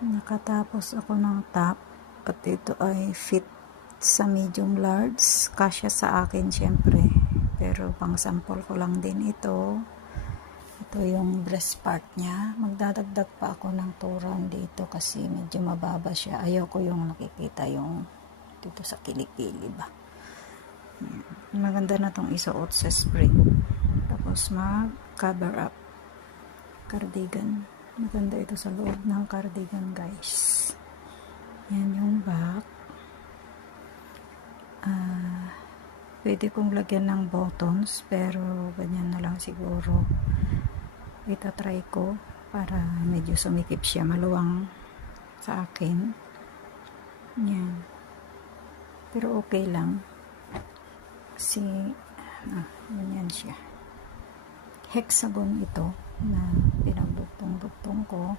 Nakatapos ako ng top at ito ay fit sa medium large, kasya sa akin syempre, pero pang sample ko lang din ito. Ito yung breast part niya. Magdadagdag pa ako ng turon dito kasi medyo mababa siya. Ayaw ko yung nakikita yung dito sa kilikili ba. Maganda na tong isuot sa spring, tapos mag cover up cardigan. Maganda ito sa loob ng cardigan, guys. Yan yung back. Pwede kong lagyan ng buttons, pero ganyan na lang siguro. Itatry ko para medyo sumikip siya, maluwang sa akin. Yan. Pero okay lang. Kasi, ganyan siya. Hexagon ito na pinagdugtong-dugtong ko.